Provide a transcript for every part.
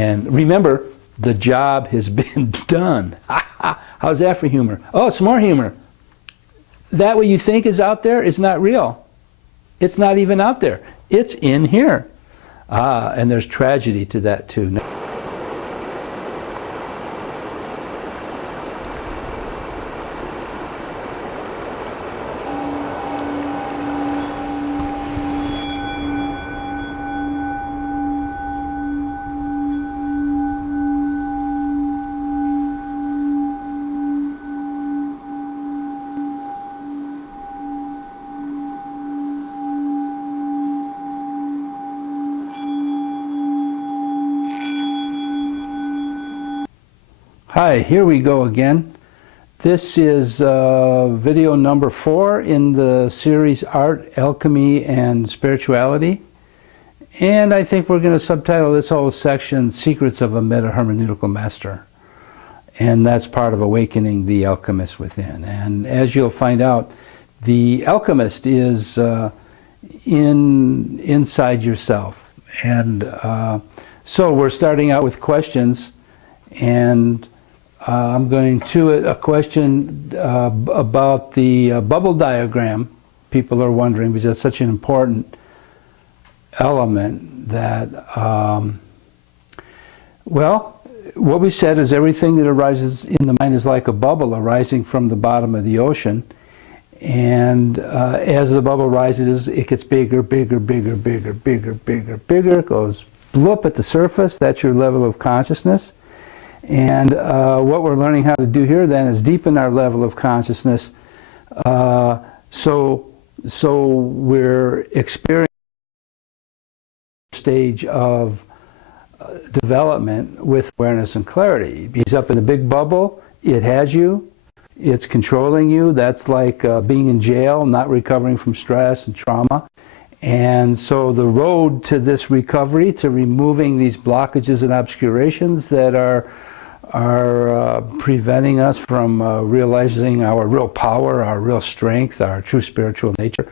And remember, the job has been done. How's that for humor? Oh, some more humor. That what you think is out there is not real. It's not even out there. It's in here. And there's tragedy to that too. Hi, here we go again. This is video number 4 in the series Art, Alchemy, and Spirituality. And I think we're going to subtitle this whole section Secrets of a Meta-Hermeneutical Master. And that's part of awakening the alchemist within. And as you'll find out, the alchemist is inside yourself. And so we're starting out with questions, and I'm going to a question about the bubble diagram. People are wondering, because that's such an important element that, well, what we said is everything that arises in the mind is like a bubble arising from the bottom of the ocean. And as the bubble rises, it gets bigger, bigger, bigger, bigger, bigger, bigger, bigger. It goes bloop at the surface. That's your level of consciousness. And what we're learning how to do here then is deepen our level of consciousness. So we're experiencing a stage of development with awareness and clarity. Because up in the big bubble, it has you, it's controlling you. That's like being in jail, not recovering from stress and trauma. And so the road to this recovery, to removing these blockages and obscurations that are preventing us from realizing our real power, our real strength, our true spiritual nature,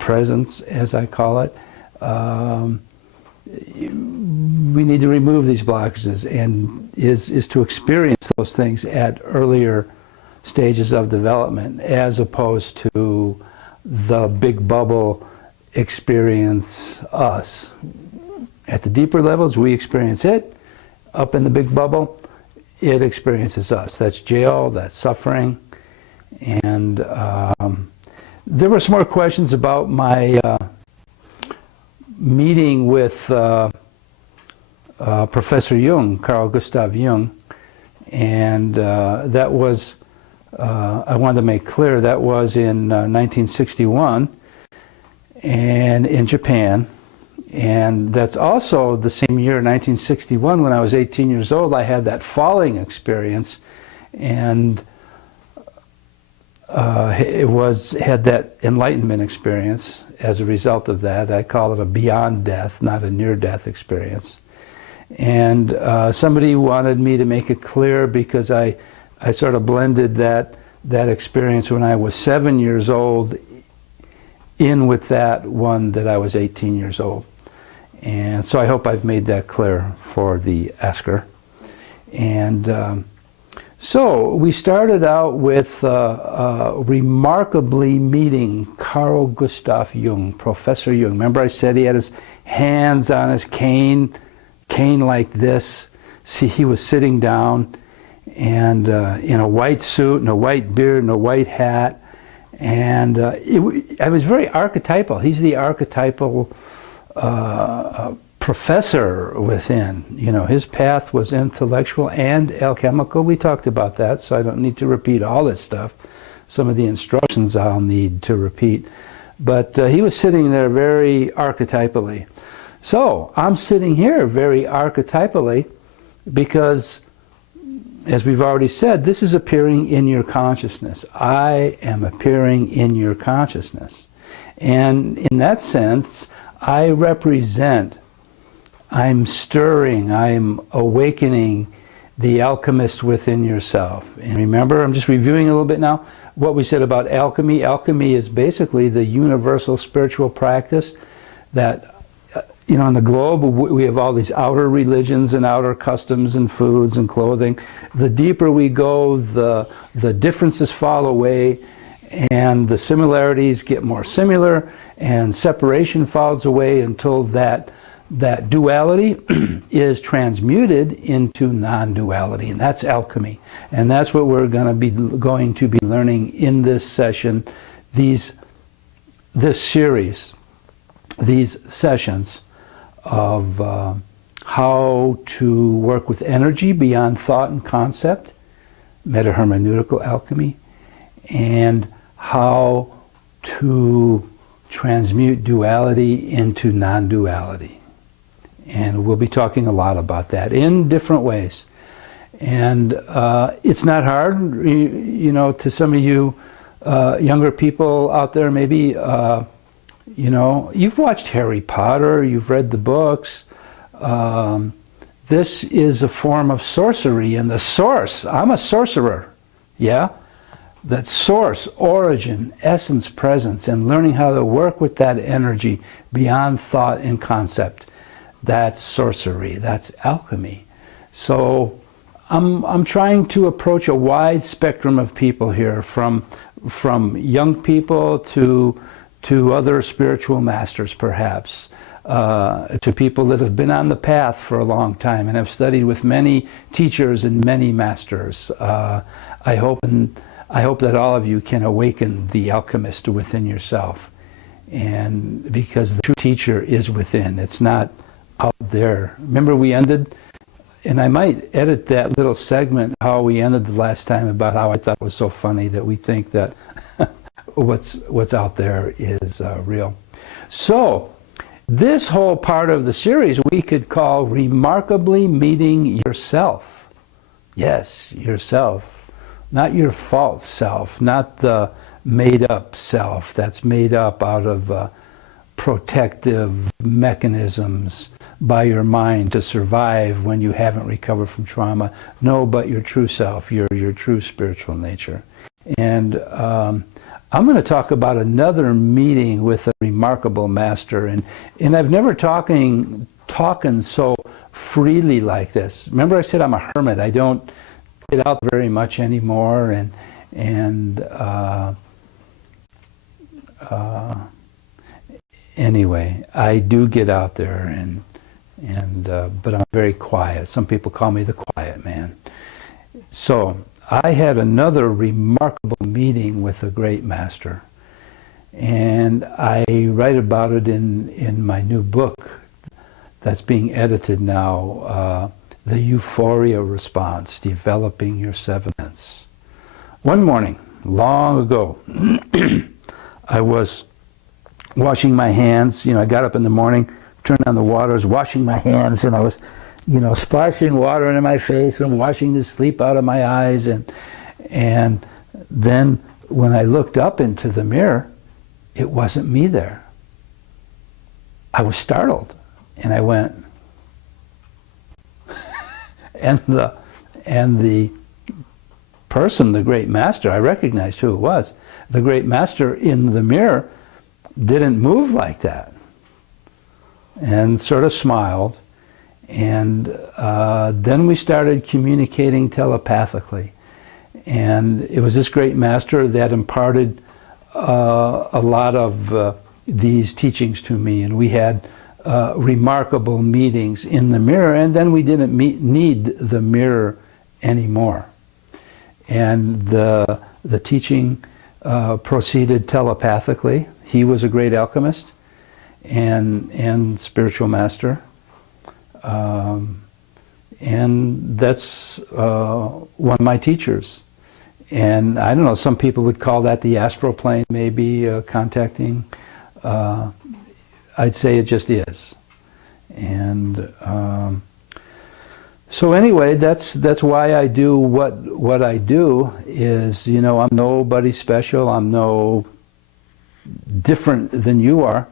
presence, as I call it. We need to remove these blockages, and is to experience those things at earlier stages of development, as opposed to the big bubble experience us. At the deeper levels, we experience it. Up in the big bubble, it experiences us. That's jail, that's suffering. And there were some more questions about my meeting with Professor Jung, Carl Gustav Jung. And that was, I wanted to make clear, that was in 1961 and in Japan. And that's also the same year, 1961, when I was 18 years old, I had that falling experience, and had that enlightenment experience. As a result of that, I call it a beyond death, not a near-death experience. And somebody wanted me to make it clear, because I sort of blended that experience when I was 7 years old in with that one that I was 18 years old. And so I hope I've made that clear for the asker. And so we started out with remarkably meeting Carl Gustav Jung, Professor Jung. Remember I said he had his hands on his cane like this. See, he was sitting down, and in a white suit and a white beard and a white hat. And it was very archetypal. He's the archetypal professor within. You know, his path was intellectual and alchemical. We talked about that, so I don't need to repeat all this stuff. Some of the instructions I'll need to repeat. But he was sitting there very archetypally. So I'm sitting here very archetypally because, as we've already said, this is appearing in your consciousness. I am appearing in your consciousness. And in that sense, I represent, I'm stirring, I'm awakening the alchemist within yourself. And remember, I'm just reviewing a little bit now what we said about alchemy. Alchemy is basically the universal spiritual practice that you know, in the globe, we have all these outer religions and outer customs and foods and clothing. The deeper we go, the differences fall away, and the similarities get more similar, and separation falls away until that duality is transmuted into non-duality, and that's alchemy. And that's what we're going to be learning in this session, this series, these sessions of how to work with energy beyond thought and concept, Meta-Hermeneutical alchemy, and how to transmute duality into non-duality. And we'll be talking a lot about that in different ways. And it's not hard, you know, to some of you younger people out there, maybe, you know, you've watched Harry Potter, you've read the books. This is a form of sorcery, and the source, I'm a sorcerer, yeah? That source, origin, essence, presence, and learning how to work with that energy beyond thought and concept. That's sorcery, that's alchemy. So I'm trying to approach a wide spectrum of people here, from young people to other spiritual masters, perhaps, to people that have been on the path for a long time and have studied with many teachers and many masters. I hope that all of you can awaken the alchemist within yourself, and because the true teacher is within. It's not out there. Remember, we ended, and I might edit that little segment how we ended the last time, about how I thought it was so funny that we think that what's out there is real. So this whole part of the series we could call Remarkably Meeting Yourself. Yes, yourself. Not your false self, not the made-up self that's made up out of protective mechanisms by your mind to survive when you haven't recovered from trauma. No, but your true self, your true spiritual nature. And I'm going to talk about another meeting with a remarkable master, and I've never talking so freely like this. Remember, I said I'm a hermit. I don't get out very much anymore, and anyway, I do get out there, but I'm very quiet. Some people call me the quiet man. So I had another remarkable meeting with a great master, and I write about it in my new book that's being edited now, The Euphoria Response, Developing Your Seventh Sense. One morning, long ago, I was washing my hands. You know, I got up in the morning, turned on the water, I was washing my hands, and I was, you know, splashing water into my face and washing the sleep out of my eyes. And then when I looked up into the mirror, it wasn't me there. I was startled, and I went, and the person, the great master, I recognized who it was. The great master in the mirror didn't move like that, and sort of smiled. And then we started communicating telepathically. And it was this great master that imparted a lot of these teachings to me. And we had remarkable meetings in the mirror, and then we didn't need the mirror anymore. And the teaching proceeded telepathically. He was a great alchemist and spiritual master. And that's one of my teachers. And I don't know, some people would call that the astral plane, maybe, contacting. I'd say it just is. And so anyway, that's why I do what I do. Is, you know, I'm nobody special, I'm no different than you are.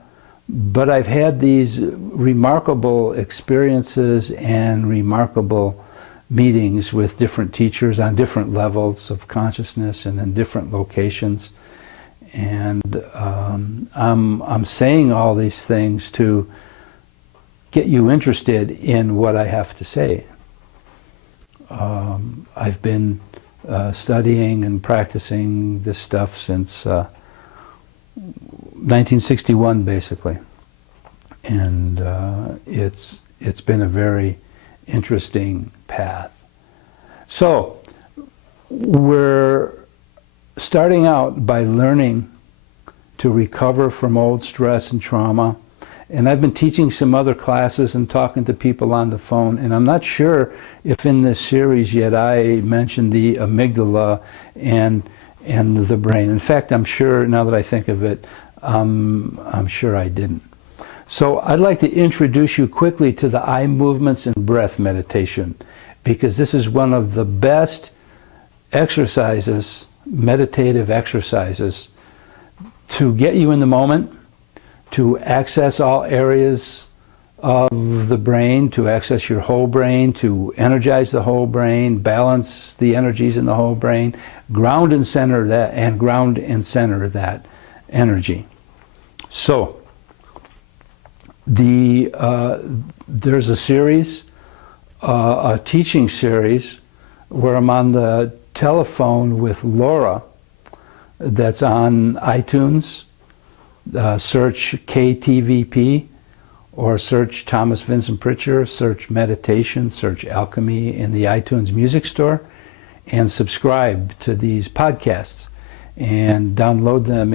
But I've had these remarkable experiences and remarkable meetings with different teachers on different levels of consciousness and in different locations. And I'm saying all these things to get you interested in what I have to say. I've been studying and practicing this stuff since 1961, basically, and it's been a very interesting path. So we're starting out by learning to recover from old stress and trauma. And I've been teaching some other classes and talking to people on the phone, and I'm not sure if in this series yet I mentioned the amygdala and the brain. In fact, I'm sure, now that I think of it, I'm sure I didn't. So I'd like to introduce you quickly to the eye movements and breath meditation, because this is one of the best exercises, meditative exercises, to get you in the moment, to access all areas of the brain, to access your whole brain, to energize the whole brain, balance the energies in the whole brain, ground and center that energy. So there's a series, a teaching series, where I'm on the telephone with Laura, that's on iTunes. Search KTVP, or search Thomas Vincent Pritscher, search meditation, search alchemy in the iTunes music store, and subscribe to these podcasts and download them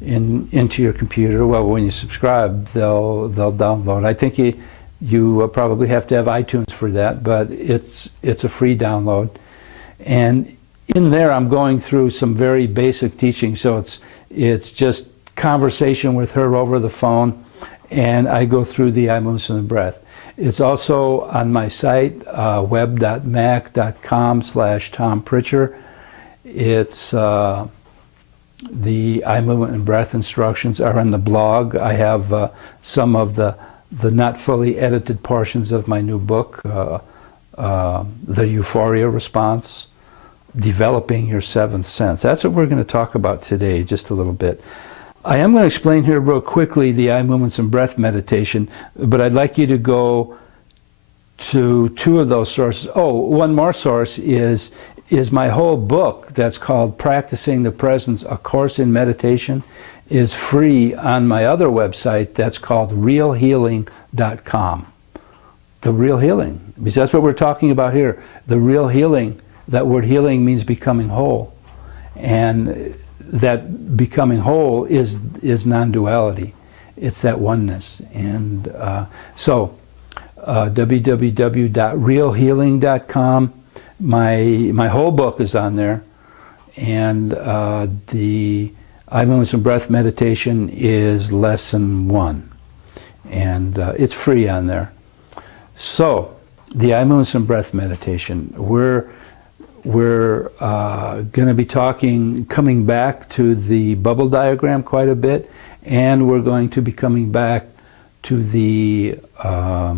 into your computer. Well, when you subscribe, they'll download. I think you probably have to have iTunes for that, but it's a free download. And in there, I'm going through some very basic teaching, so it's just conversation with her over the phone, and I go through the eye movements and the breath. It's also on my site, web.mac.com/Tom Pritscher. It's the eye movement and breath instructions are on the blog. I have some of the not fully edited portions of my new book, the Euphoria response, developing your seventh sense. That's what we're going to talk about today, just a little bit. I am going to explain here real quickly the eye movements and breath meditation, but I'd like you to go to two of those sources. Oh, one more source is my whole book that's called Practicing the Presence, A Course in Meditation, is free on my other website that's called realhealing.com. The real healing, because that's what we're talking about here. The real healing, that word healing means becoming whole. And that becoming whole is non-duality. It's that oneness. And so www.realhealing.com. My whole book is on there, and the eye movements and breath meditation is lesson 1, and it's free on there. So the eye movements and breath meditation, we're going to be coming back to the bubble diagram quite a bit, and we're going to be coming back to the eye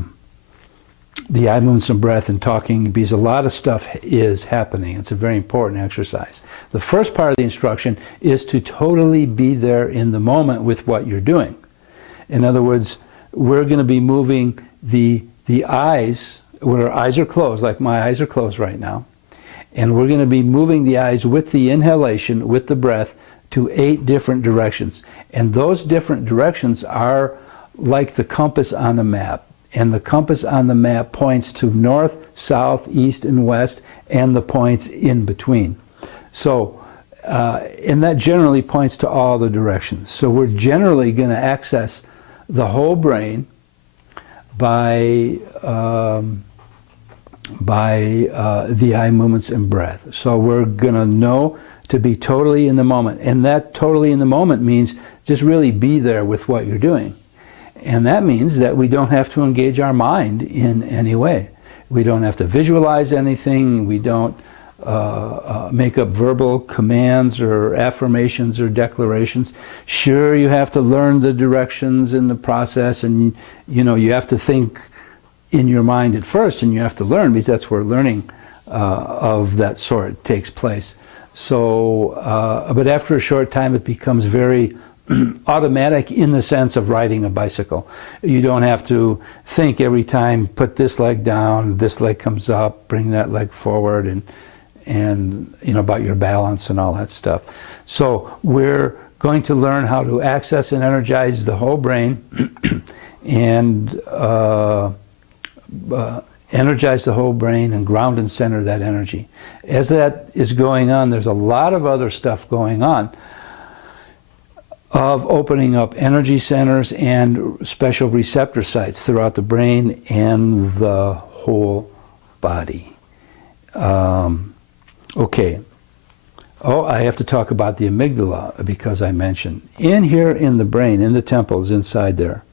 movements and breath and talking, because a lot of stuff is happening. It's a very important exercise. The first part of the instruction is to totally be there in the moment with what you're doing. In other words, we're going to be moving the eyes, when our eyes are closed, like my eyes are closed right now, and we're going to be moving the eyes with the inhalation, with the breath, to 8 different directions. And those different directions are like the compass on a map. And the compass on the map points to north, south, east, and west, and the points in between. So, and that generally points to all the directions. So we're generally going to access the whole brain by the eye movements and breath. So we're going to know to be totally in the moment. And that totally in the moment means just really be there with what you're doing. And that means that we don't have to engage our mind in any way. We don't have to visualize anything. We don't make up verbal commands or affirmations or declarations. Sure, you have to learn the directions in the process, and you have to think in your mind at first, and you have to learn, because that's where learning of that sort takes place. So, but after a short time, it becomes very automatic in the sense of riding a bicycle. You don't have to think every time, put this leg down, this leg comes up, bring that leg forward, and you know, about your balance and all that stuff. So we're going to learn how to access and energize the whole brain and energize the whole brain and ground and center that energy. As that is going on, there's a lot of other stuff going on of opening up energy centers and special receptor sites throughout the brain and the whole body. Okay. Oh, I have to talk about the amygdala because I mentioned. In here in the brain, in the temples inside there,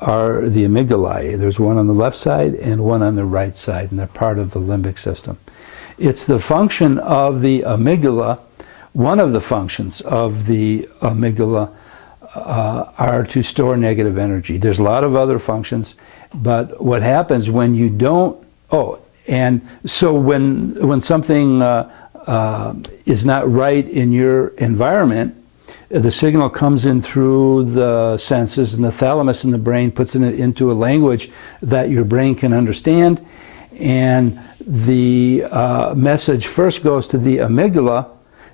are the amygdalae. There's one on the left side and one on the right side, and they're part of the limbic system. It's the function of the amygdala, one of the functions of the amygdala are to store negative energy. There's a lot of other functions, but what happens when you don't, and so when something is not right in your environment, the signal comes in through the senses, and the thalamus in the brain puts it into a language that your brain can understand, and the message first goes to the amygdala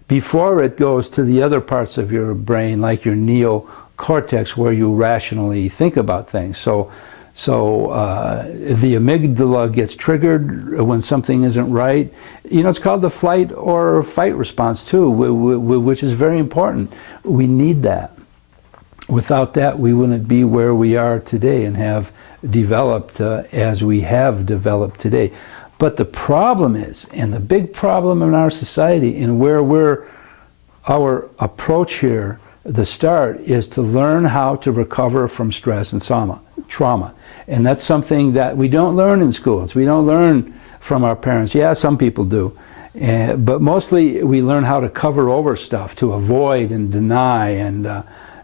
before it goes to the other parts of your brain, like your neocortex, where you rationally think about things. So the amygdala gets triggered when something isn't right. You know, it's called the flight or fight response too, which is very important. We need that. Without that, we wouldn't be where we are today and have developed as we have developed today. But the problem is, and the big problem in our society, and where our approach here, the start, is to learn how to recover from stress and trauma. And that's something that we don't learn in schools. We don't learn from our parents. Yeah, some people do. But mostly we learn how to cover over stuff, to avoid and deny and,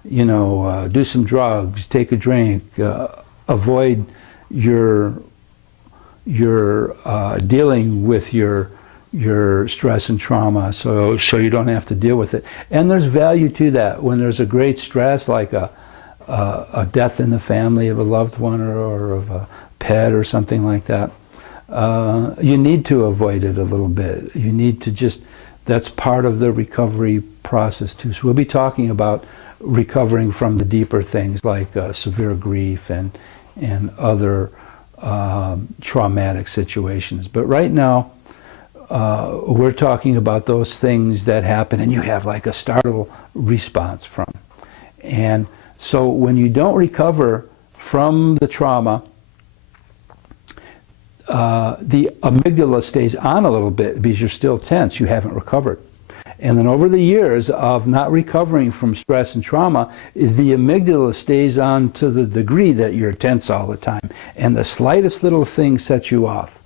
do some drugs, take a drink, avoid your dealing with your stress and trauma, so you don't have to deal with it. And there's value to that. When there's a great stress, like a death in the family of a loved one or of a pet or something like that, you need to avoid it a little bit. You need to that's part of the recovery process too. So we'll be talking about recovering from the deeper things like severe grief and other traumatic situations. But right now, we're talking about those things that happen and you have like a startle response from. And so when you don't recover from the trauma, the amygdala stays on a little bit because you're still tense, you haven't recovered. And then over the years of not recovering from stress and trauma, the amygdala stays on to the degree that you're tense all the time. And the slightest little thing sets you off.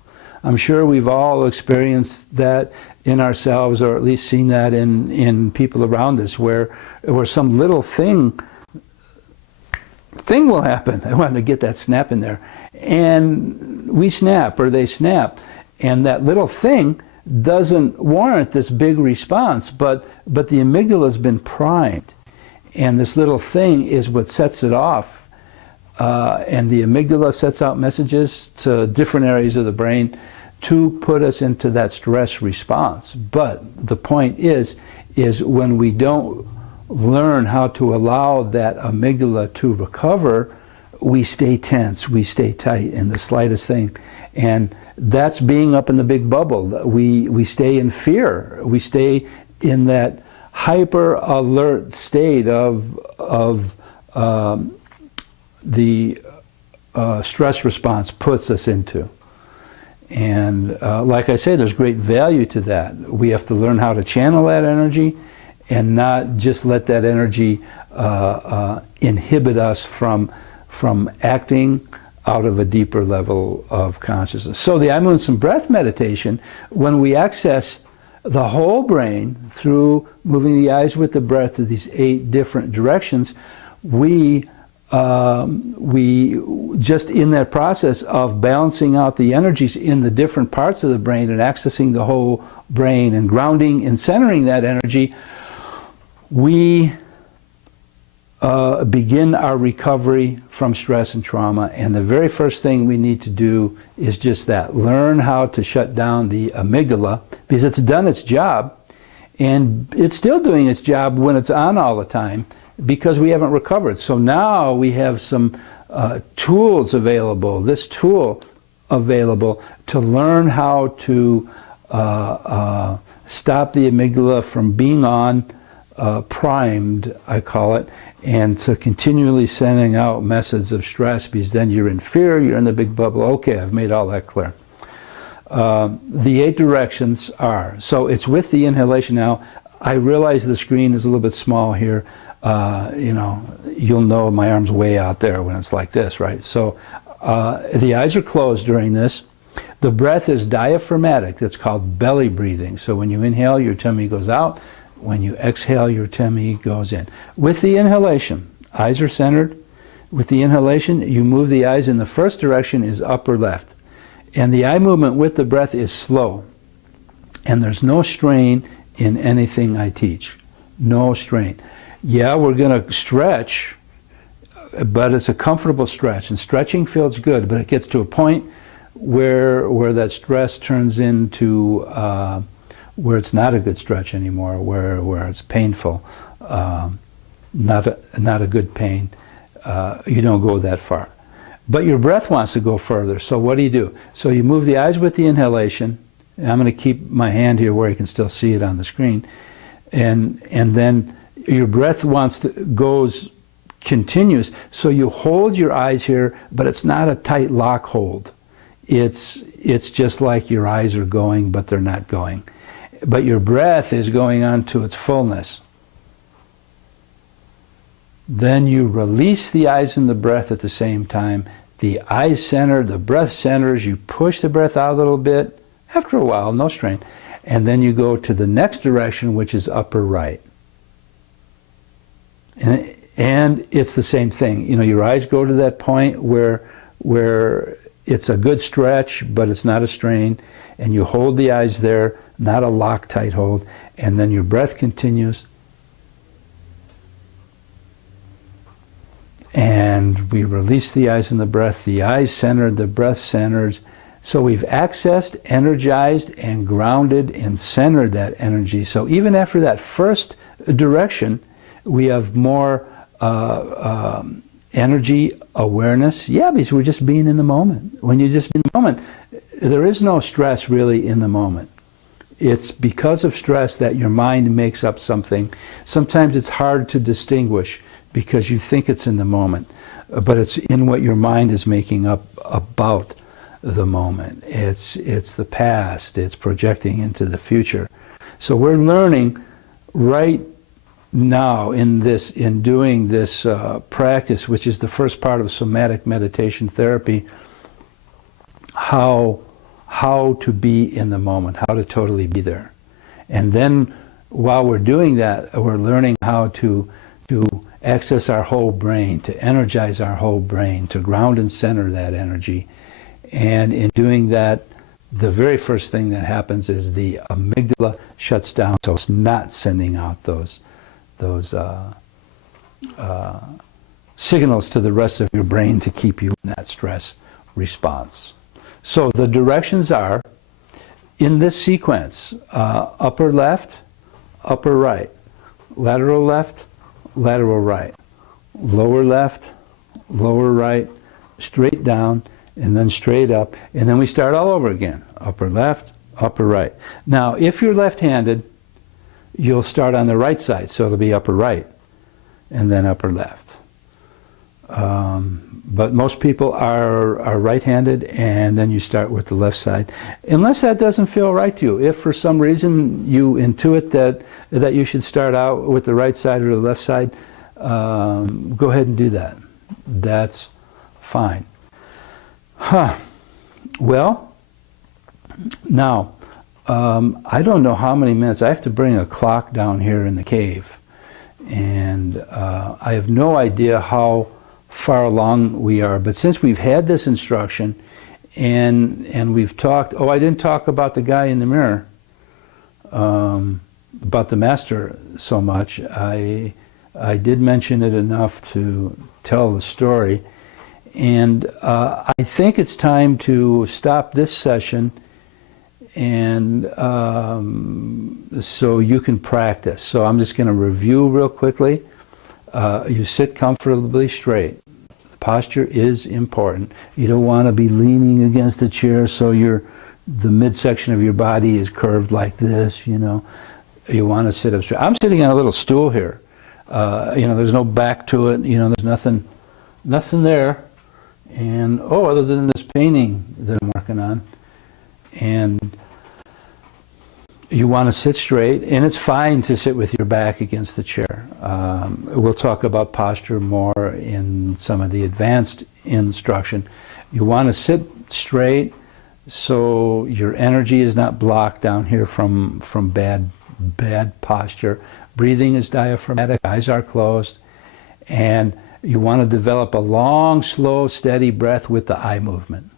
I'm sure we've all experienced that in ourselves, or at least seen that in people around us, where some little thing will happen. I wanted to get that snap in there. And we snap, or they snap. And that little thing doesn't warrant this big response, but the amygdala has been primed. And this little thing is what sets it off. And the amygdala sets out messages to different areas of the brain to put us into that stress response. But the point is when we don't learn how to allow that amygdala to recover, we stay tense, we stay tight in the slightest thing. And that's being up in the big bubble. We stay in fear. We stay in that hyper alert state of the stress response puts us into. And like I say, there's great value to that. We have to learn how to channel that energy and not just let that energy inhibit us from acting out of a deeper level of consciousness. So the eye, movements, and breath meditation, when we access the whole brain through moving the eyes with the breath to these 8 different directions, we just in that process of balancing out the energies in the different parts of the brain and accessing the whole brain and grounding and centering that energy, we begin our recovery from stress and trauma. And the very first thing we need to do is just that. Learn how to shut down the amygdala, because it's done its job, and it's still doing its job when it's on all the time, because we haven't recovered. So now we have some tools available, this tool available to learn how to stop the amygdala from being on, primed, I call it, and to continually sending out messages of stress, because then you're in fear, you're in the big bubble. Okay, I've made all that clear. The 8 directions are, so it's with the inhalation. Now, I realize the screen is a little bit small here. You know, you'll know my arm's way out there when it's like this, right? So the eyes are closed during this. The breath is diaphragmatic. That's called belly breathing. So when you inhale, your tummy goes out. When you exhale, your tummy goes in. With the inhalation, eyes are centered. With the inhalation, you move the eyes in the first direction is upper left. And the eye movement with the breath is slow. And there's no strain in anything I teach. No strain. Yeah, we're going to stretch, but it's a comfortable stretch. And stretching feels good, but it gets to a point where that stress turns into where it's not a good stretch anymore, where it's painful, not a good pain. You don't go that far. But your breath wants to go further, so what do? So you move the eyes with the inhalation, and I'm going to keep my hand here where you can still see it on the screen, and then your breath continues, so you hold your eyes here, but it's not a tight lock hold. It's just like your eyes are going, but they're not going. But your breath is going on to its fullness. Then you release the eyes and the breath at the same time. The eyes center, the breath centers, you push the breath out a little bit, after a while, no strain, and then you go to the next direction, which is upper right. And it's the same thing. You know, your eyes go to that point where it's a good stretch, but it's not a strain, and you hold the eyes there, not a lock tight hold, and then your breath continues. And we release the eyes and the breath. The eyes centered, the breath centers. So we've accessed, energized, and grounded and centered that energy. So even after that first direction, we have more energy, awareness. Yeah, because we're just being in the moment. When you just be in the moment, there is no stress really in the moment. It's because of stress that your mind makes up something. Sometimes it's hard to distinguish because you think it's in the moment, but it's in what your mind is making up about the moment. It's the past. It's projecting into the future. So we're learning right now in doing this practice, which is the first part of somatic meditation therapy, how to be in the moment, how to totally be there. And then while we're doing that, we're learning how to access our whole brain, to energize our whole brain, to ground and center that energy. And in doing that, the very first thing that happens is the amygdala shuts down, so it's not sending out those signals to the rest of your brain to keep you in that stress response. So the directions are, in this sequence, upper left, upper right, lateral left, lateral right, lower left, lower right, straight down, and then straight up, and then we start all over again. Upper left, upper right. Now, if you're left-handed, you'll start on the right side, so it'll be upper right, and then upper left. But most people are right-handed, and then you start with the left side. Unless that doesn't feel right to you. If for some reason you intuit that you should start out with the right side or the left side, go ahead and do that. That's fine. Well, now, I don't know how many minutes. I have to bring a clock down here in the cave. And I have no idea how far along we are. But since we've had this instruction and we've talked, I didn't talk about the guy in the mirror, about the master so much. I did mention it enough to tell the story. And I think it's time to stop this session, and so you can practice. So I'm just going to review real quickly. You sit comfortably straight. The posture is important. You don't want to be leaning against the chair so the midsection of your body is curved like this, you know. You want to sit up straight. I'm sitting on a little stool here. There's no back to it. There's nothing there. And other than this painting that I'm working on. And you want to sit straight, and it's fine to sit with your back against the chair. We'll talk about posture more in some of the advanced instruction. You want to sit straight so your energy is not blocked down here from bad posture. Breathing is diaphragmatic, eyes are closed, and you want to develop a long, slow, steady breath with the eye movement.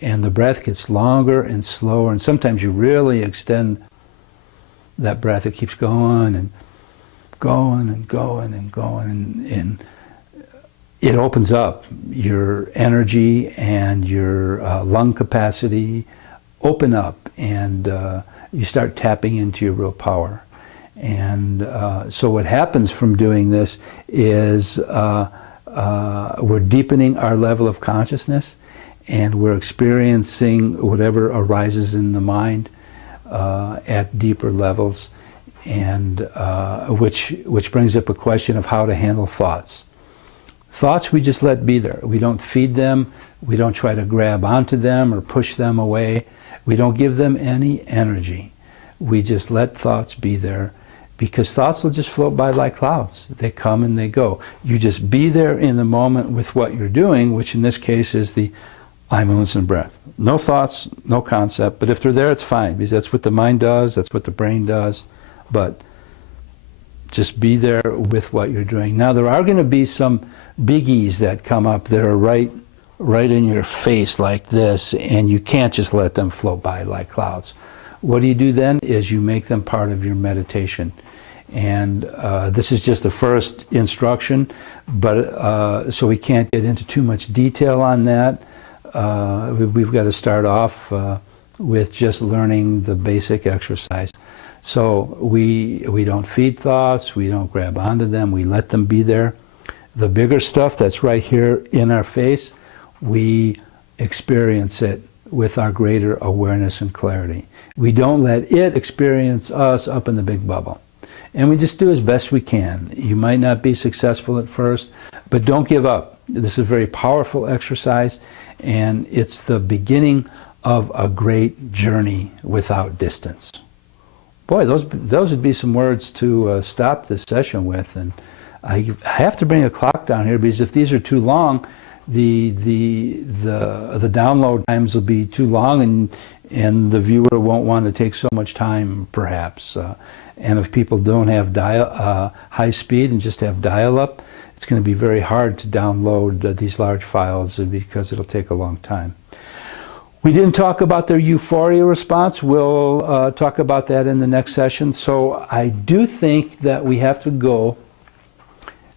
And the breath gets longer and slower, and sometimes you really extend that breath. It keeps going and going and going and going, and it opens up your energy and your lung capacity open up, and you start tapping into your real power. And so what happens from doing this is we're deepening our level of consciousness, and we're experiencing whatever arises in the mind at deeper levels, and which brings up a question of how to handle thoughts. Thoughts we just let be there. We don't feed them. We don't try to grab onto them or push them away. We don't give them any energy. We just let thoughts be there, because thoughts will just float by like clouds. They come and they go. You just be there in the moment with what you're doing, which in this case is the eye movements and breath. No thoughts, no concept, but if they're there, it's fine, because that's what the mind does, that's what the brain does, but just be there with what you're doing. Now, there are going to be some biggies that come up that are right in your face like this, and you can't just let them float by like clouds. What do you do then is you make them part of your meditation. And this is just the first instruction, but so we can't get into too much detail on that. We've got to start off with just learning the basic exercise. So we don't feed thoughts, we don't grab onto them, we let them be there. The bigger stuff that's right here in our face, we experience it with our greater awareness and clarity. We don't let it experience us up in the big bubble. And we just do as best we can. You might not be successful at first, but don't give up. This is a very powerful exercise, and it's the beginning of a great journey without distance. Boy, those would be some words to stop this session with. And I have to bring a clock down here, because if these are too long, the download times will be too long, and the viewer won't want to take so much time, perhaps. And if people don't have high speed and just have dial-up, it's going to be very hard to download these large files, because it'll take a long time. We didn't talk about their euphoria response. We'll talk about that in the next session. So I do think that we have to go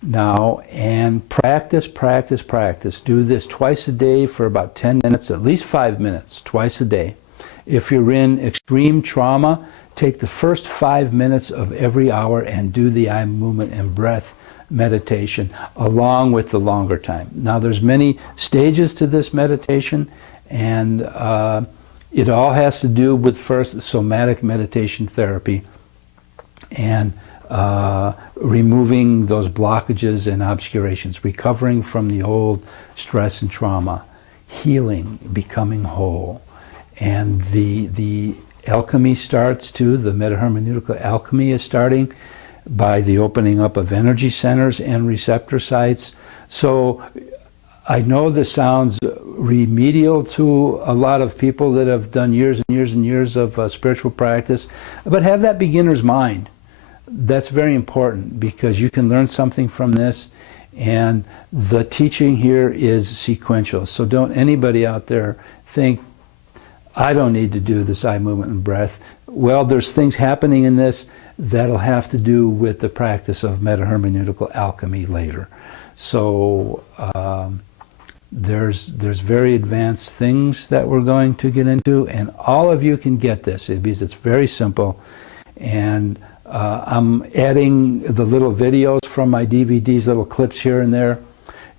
now and practice. Do this twice a day for about 10 minutes, at least 5 minutes, twice a day. If you're in extreme trauma, take the first 5 minutes of every hour and do the eye movement and breath meditation along with the longer time. Now, there's many stages to this meditation, and it all has to do with first somatic meditation therapy and removing those blockages and obscurations, recovering from the old stress and trauma, healing, becoming whole. And the alchemy starts too. The Meta-Hermeneutical alchemy is starting by the opening up of energy centers and receptor sites. So I know this sounds remedial to a lot of people that have done years and years and years of spiritual practice, but have that beginner's mind. That's very important, because you can learn something from this, and the teaching here is sequential. So don't anybody out there think, I don't need to do this eye movement and breath. Well, there's things happening in this that'll have to do with the practice of meta-hermeneutical alchemy later. So there's very advanced things that we're going to get into, and all of you can get this because it's very simple. And I'm adding the little videos from my DVDs, little clips here and there,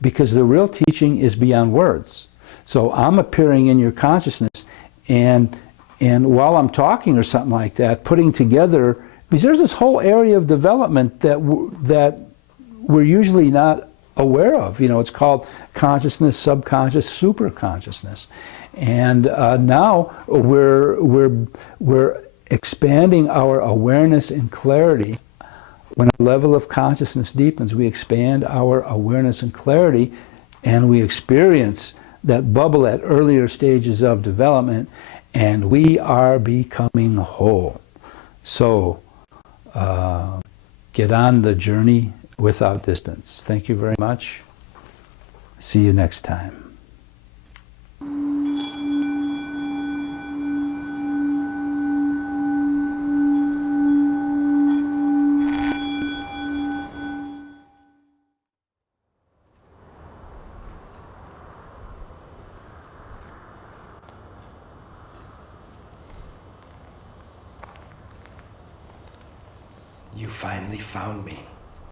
because the real teaching is beyond words. So I'm appearing in your consciousness, and while I'm talking or something like that, putting together, because there's this whole area of development that we're usually not aware of. You know, it's called consciousness, subconscious, superconsciousness, and now we're expanding our awareness and clarity. When a level of consciousness deepens, we expand our awareness and clarity, and we experience that bubble at earlier stages of development, and we are becoming whole. So get on the journey without distance. Thank you very much. See you next time. You finally found me.